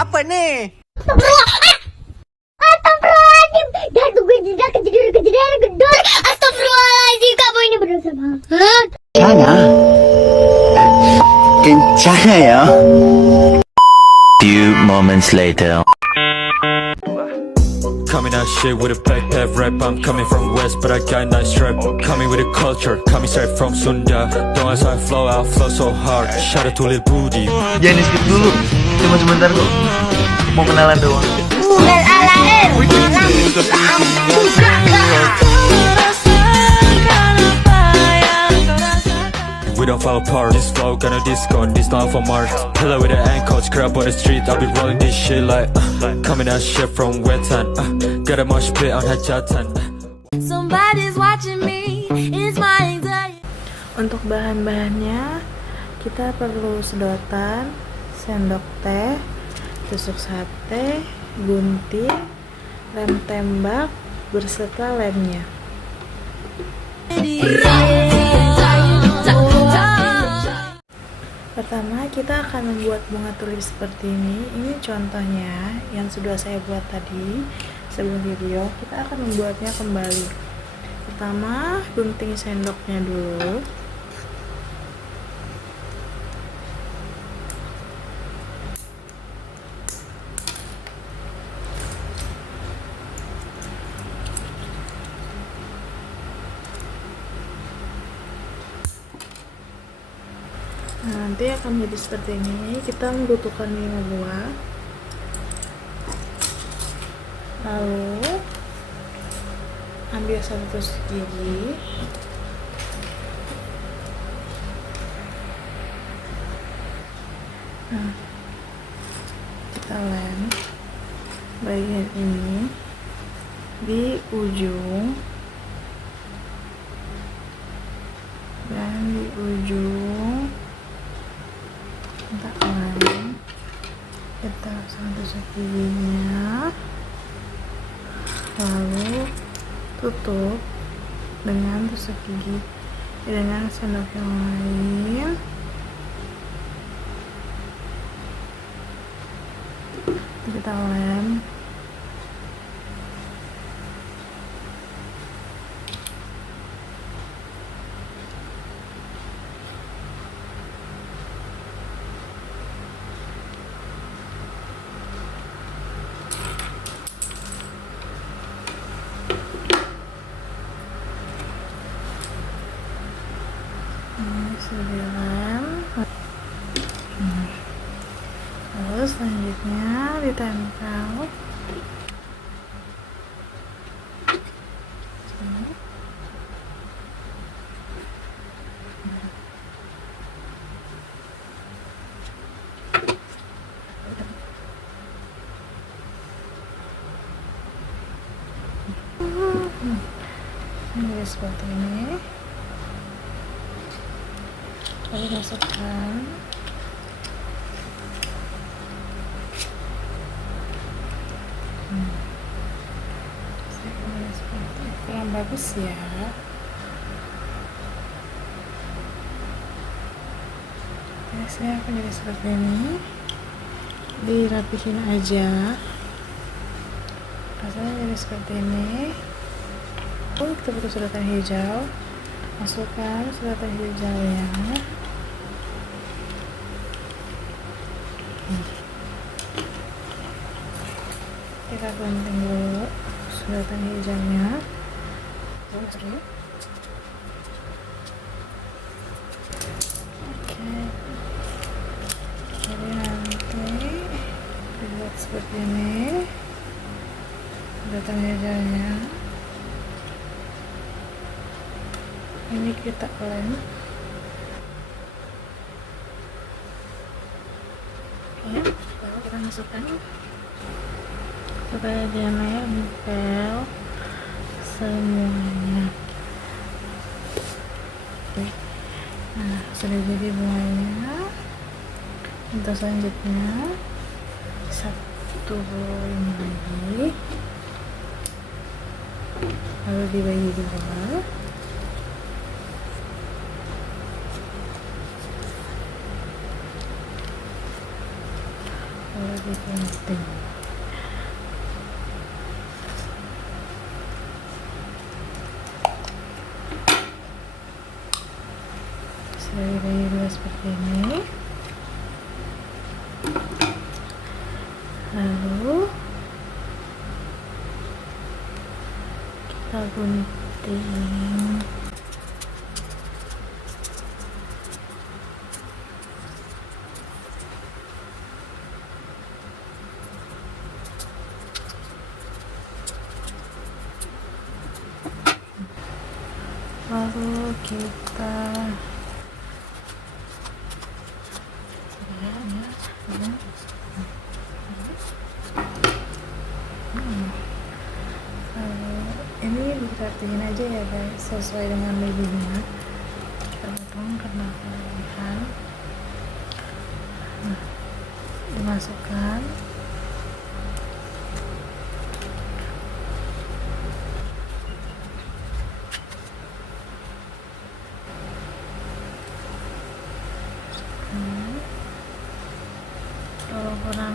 Apa nih? Astagfirullahaladzim. Jatuh gue kejedar gedor. Astagfirullahaladzim, kamu ini berdosa banget. Sana kencana ya. Few moments later. Coming out shit with a backpack rap. I'm coming from west, but I got nice rap. Coming with a culture, coming straight from Sunda. Don't ask how I flow so hard. Shout out to Lil Booty. Jangan skip dulu, cuma sebentar kok. Mau kenalan doang. We don't fall apart. This flow gonna disco and this not for Mars. Pull up with the ankles, crap on the street. I'll be rolling this shit like coming out shit from Wetan. Got a mosh pit on Hajatan. Somebody's watching me, it's my anxiety. Untuk bahan-bahannya kita perlu sedotan, sendok teh, tusuk sate, gunting, lem tembak, berserta lemnya. Pertama kita akan membuat bunga tulip seperti ini. Ini contohnya yang sudah saya buat tadi sebelum video. Kita akan membuatnya kembali. Pertama gunting sendoknya dulu. Nah, nanti akan menjadi seperti ini. Kita membutuhkan 5 buah. Lalu ambil 1 tusuk gigi. Nah, kita lem bagian ini di ujung dan di ujung. Kita lem, kita tusuk giginya, lalu tutup dengan tusuk gigi dengan sendok yang lain. Kita lem. Lalu selanjutnya ditempel. Jadi seperti ini. Lalu masukkan kurang bagus ya. Biasanya akan jadi seperti ini. Dirapihin aja. Rasanya jadi seperti ini. Kita butuh sedotan hijau. Masukkan sedotan hijaunya. Kita gunting dulu sedotan hijaunya. Oke. Jadi nanti dibuat seperti ini. Sedotan hijaunya. Ini kita lem. Ya, lalu kita masukkan supaya dia nempel semuanya. Nah, sudah jadi bunganya. Untuk selanjutnya satu ini lagi, lalu dibagi dua. Lalu lebih penting. Sudah dibagi dua seperti ini. Lalu kita gunting. Lalu kita ini dirapiin aja ya guys, sesuai dengan babynya. Kita potong karena kelebihan. Nah, dimasukkan. Kalau kurang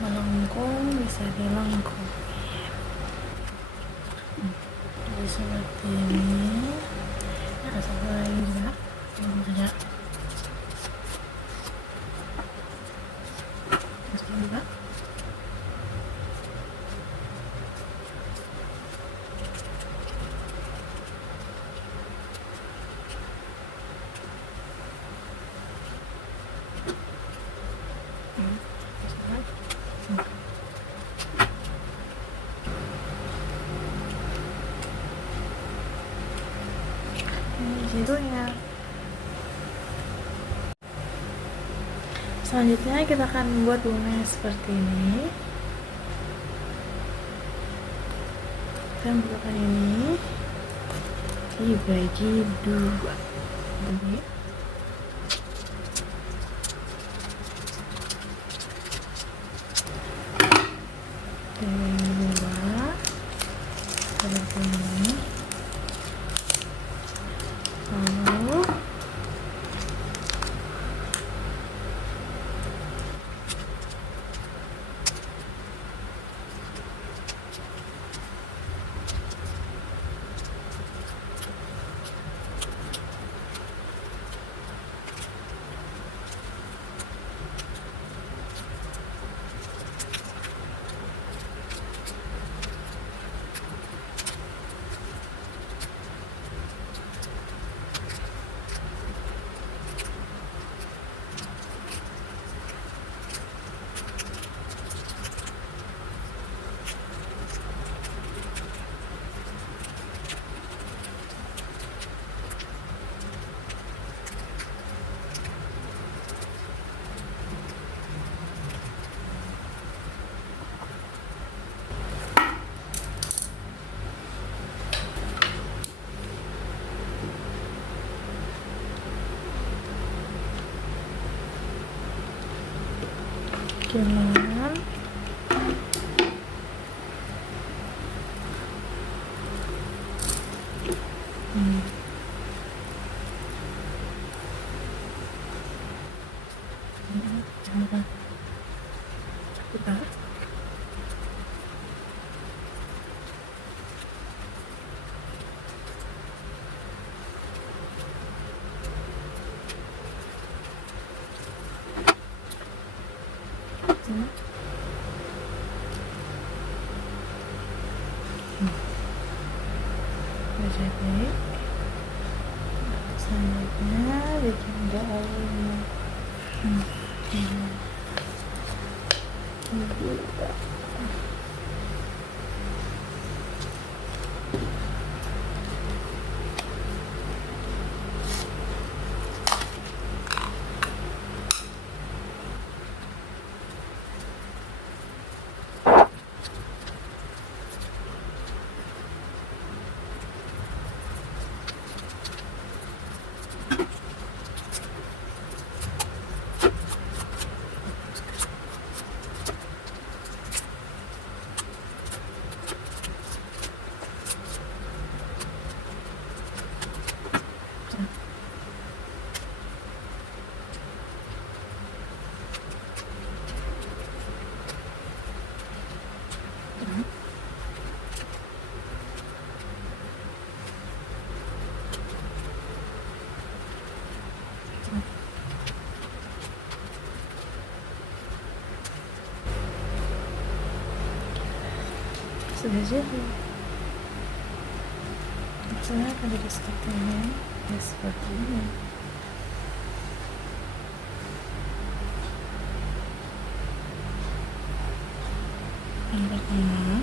melengkung bisa dilengkung. Jadi seperti ini. Ada satu lagi juga yang punya. Masukin juga. Judulnya. Selanjutnya kita akan membuat bunga seperti ini. Kita membuatkan ini dibagi dua. Ini. Dibagi dua seperti ini. Lalu gimana? Kita jadi selanjutnya bikin daunnya. sudah jadi. Maksudnya akan jadi seperti ini, ya seperti ini. Yang pertama,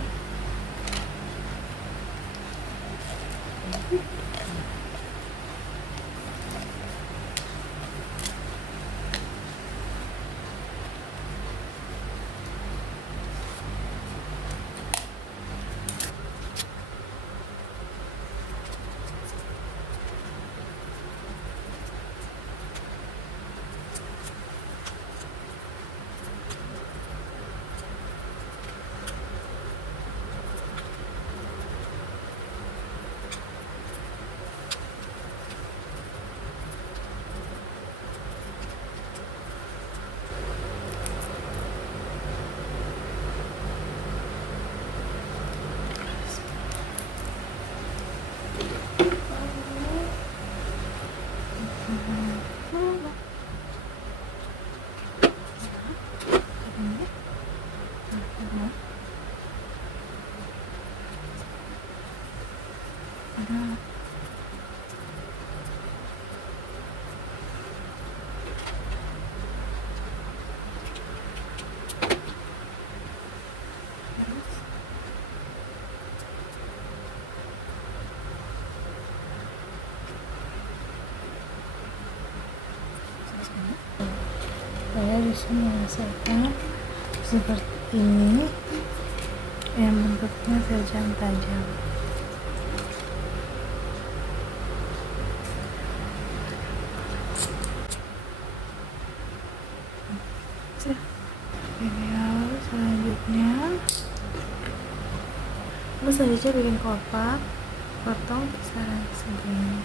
saya bisa menyelesaikan seperti ini yang bentuknya tajam-tajam. Video selanjutnya aku selanjutnya bikin kotak, potong kisaran segini.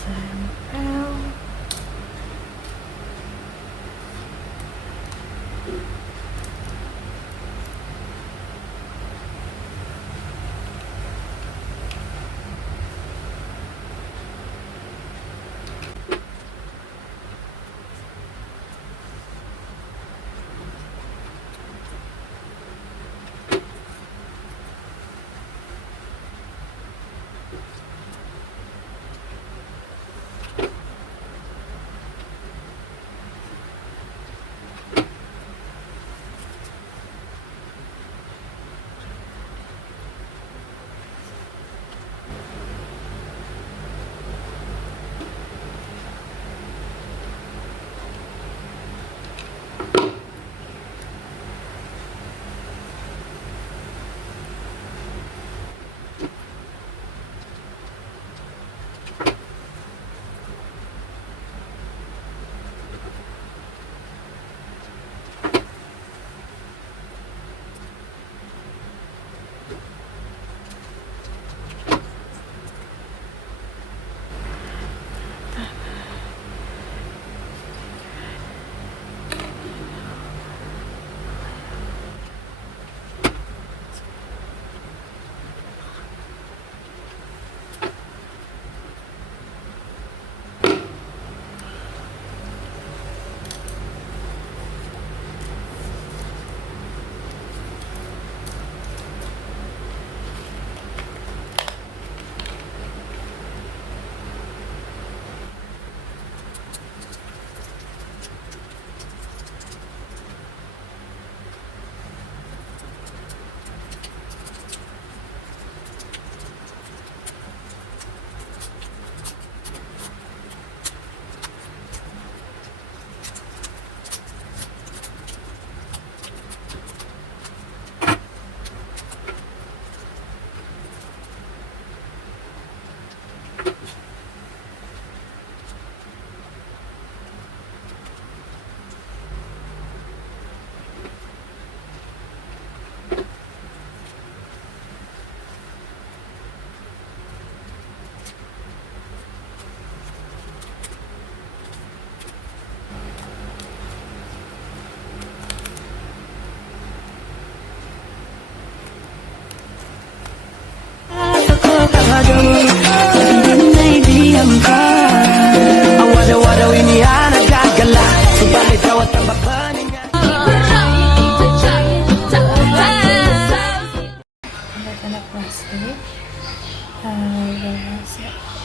Tempel.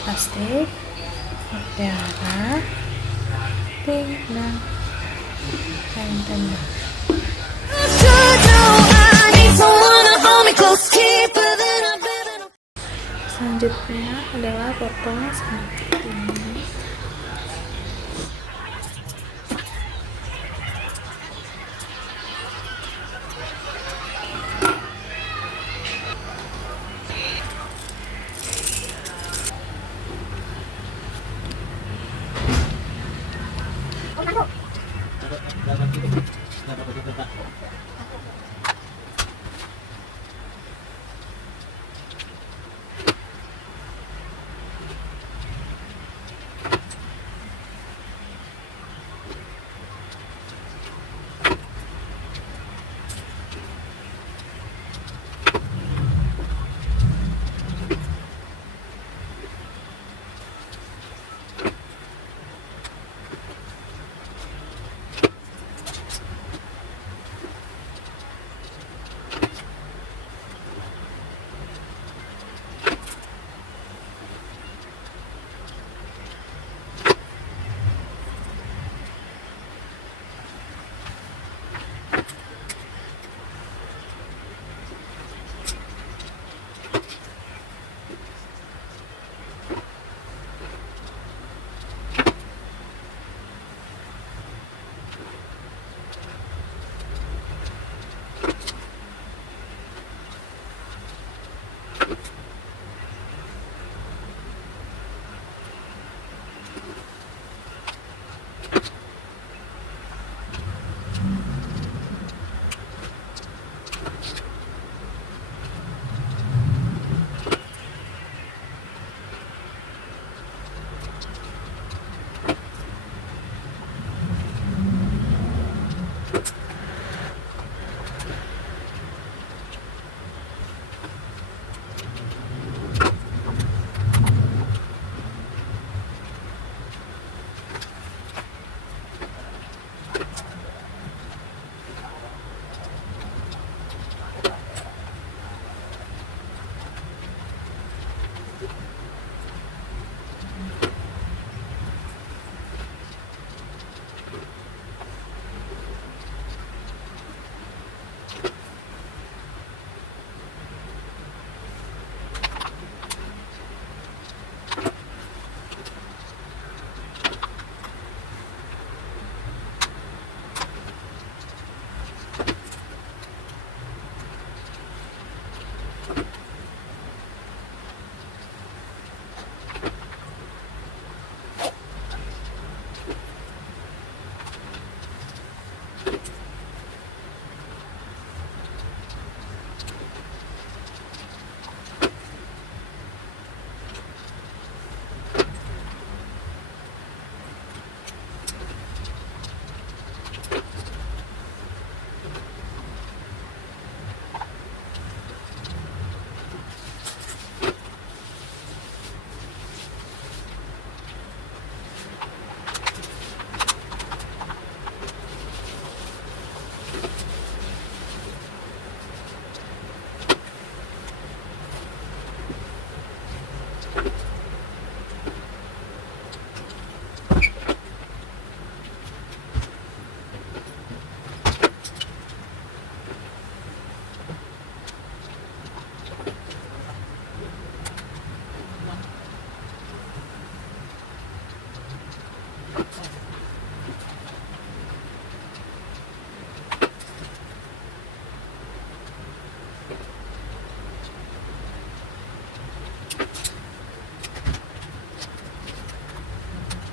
plastik, mutiara, pink, dan kain tenda. Selanjutnya adalah potong seperti ini.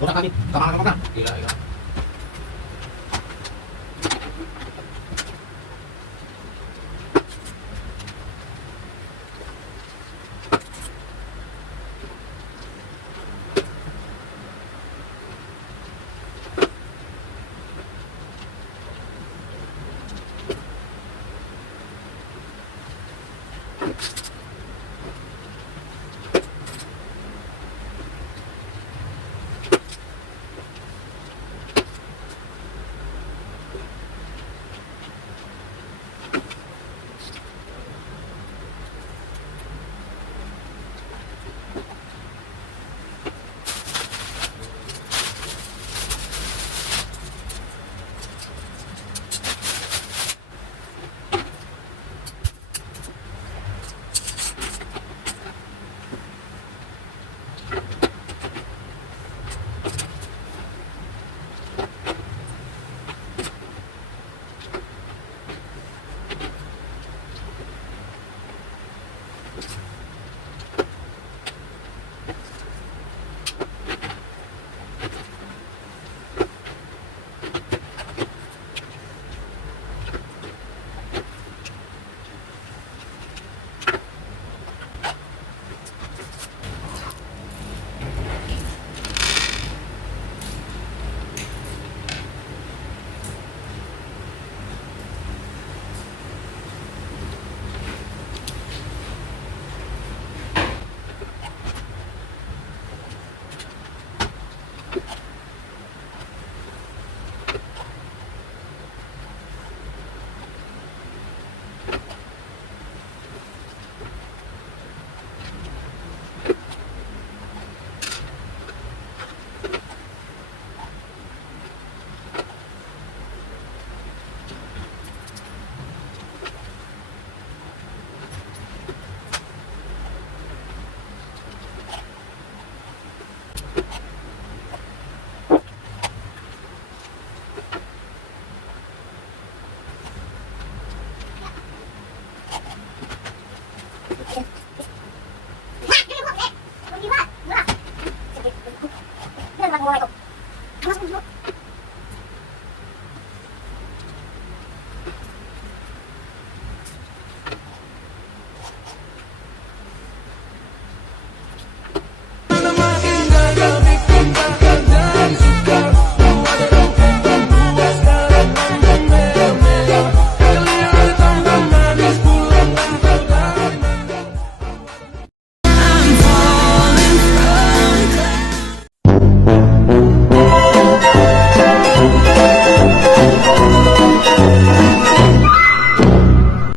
Udah kami, kamar. Gila.